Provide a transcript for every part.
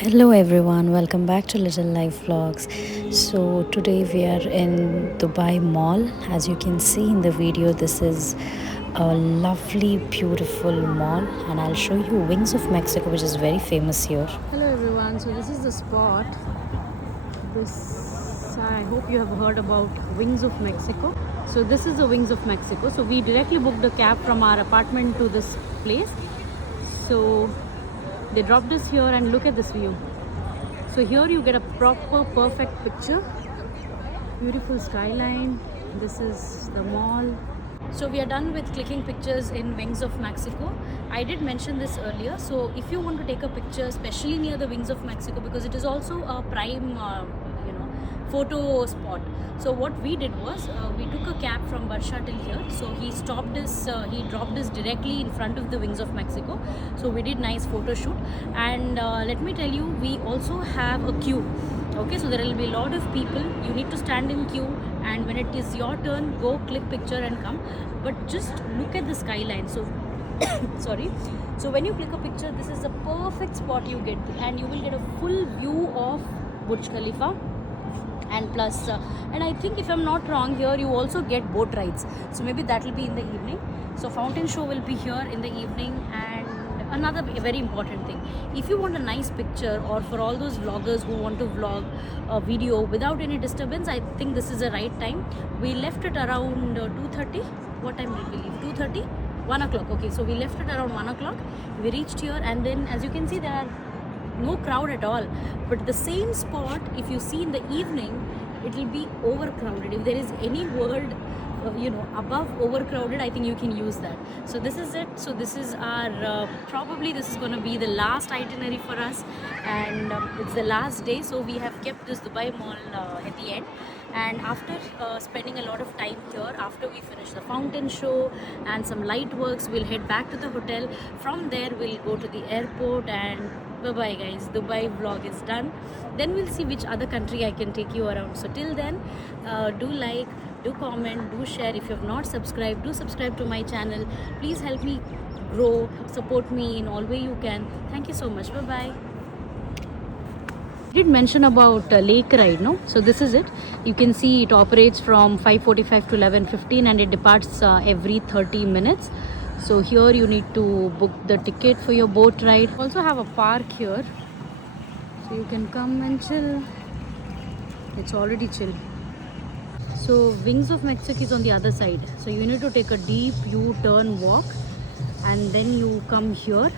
Hello everyone, welcome back to Little Life Vlogs. So today we are in Dubai Mall. As you can see in the video, this is a lovely, beautiful mall, and I'll show you Wings of Mexico, which is very famous here. Hello everyone, so this is the spot. I hope you have heard about Wings of Mexico. So this is the Wings of Mexico. So we directly booked a cab from our apartment to this place. So they dropped us here and look at this view. So here you get a proper perfect picture. Beautiful skyline. This is the mall. So we are done with clicking pictures in Wings of Mexico. I did mention this earlier. So if you want to take a picture, especially near the Wings of Mexico, because it is also a prime photo spot. So what we did was we took a cab from Barsha till here. So he stopped us, he dropped us directly in front of the Wings of Mexico. So we did nice photo shoot, and let me tell you, we also have a queue. Okay, so there will be a lot of people. You need to stand in queue, and when it is your turn, go click picture and come. But just look at the skyline. So sorry. So when you click a picture, this is the perfect spot you get, and you will get a full view of Burj Khalifa. And plus and I think, if I'm not wrong, here you also get boat rides, so maybe that will be in the evening. So fountain show will be here in the evening. And another very important thing, if you want a nice picture, or for all those vloggers who want to vlog a video without any disturbance, I think this is the right time. We left it around 2:30. What time did we leave? 2:30, 1 o'clock. Okay, so we left it around 1 o'clock. We reached here, and then as you can see, there are no crowd at all. But the same spot, if you see in the evening, it will be overcrowded. If there is any word above overcrowded, I think you can use that. So this is it. So this is our probably this is going to be the last itinerary for us, and it's the last day. So we have kept this Dubai Mall at the end. And after spending a lot of time here, after we finish the fountain show and some light works, we'll head back to the hotel. From there we'll go to the airport, and bye bye guys, Dubai vlog is done. Then we'll see which other country I can take you around. So till then, do like, do comment, do share. If you have not subscribed, do subscribe to my channel. Please help me grow, support me in all way you can. Thank you so much. Bye bye. I did mention about lake ride, no? So this is it. You can see it operates from 5:45 to 11:15, and it departs every 30 minutes. So here you need to book the ticket for your boat ride. Also have a park here, so you can come and chill. It's already chill. So Wings of Mexico is on the other side. So you need to take a deep U-turn walk, and then you come here.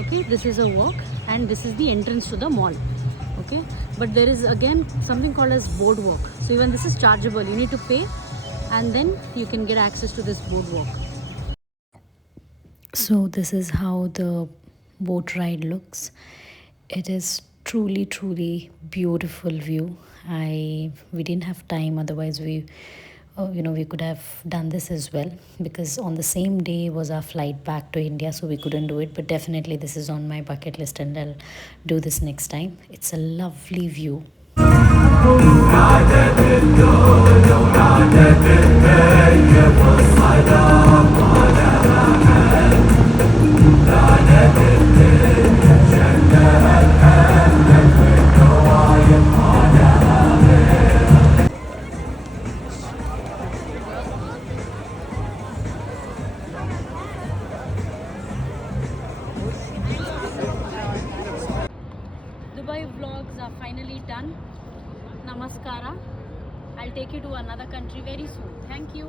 Okay, this is a walk, and this is the entrance to the mall. Okay, but there is again something called as boardwalk. So even this is chargeable. You need to pay, and then you can get access to this boardwalk. So this is how the boat ride looks. It is truly beautiful view. We didn't have time, otherwise we we could have done this as well, because on the same day was our flight back to India, so we couldn't do it. But definitely this is on my bucket list, and I'll do this next time. It's a lovely view. Dubai vlogs are finally done. Namaskara. I'll take you to another country very soon. Thank you.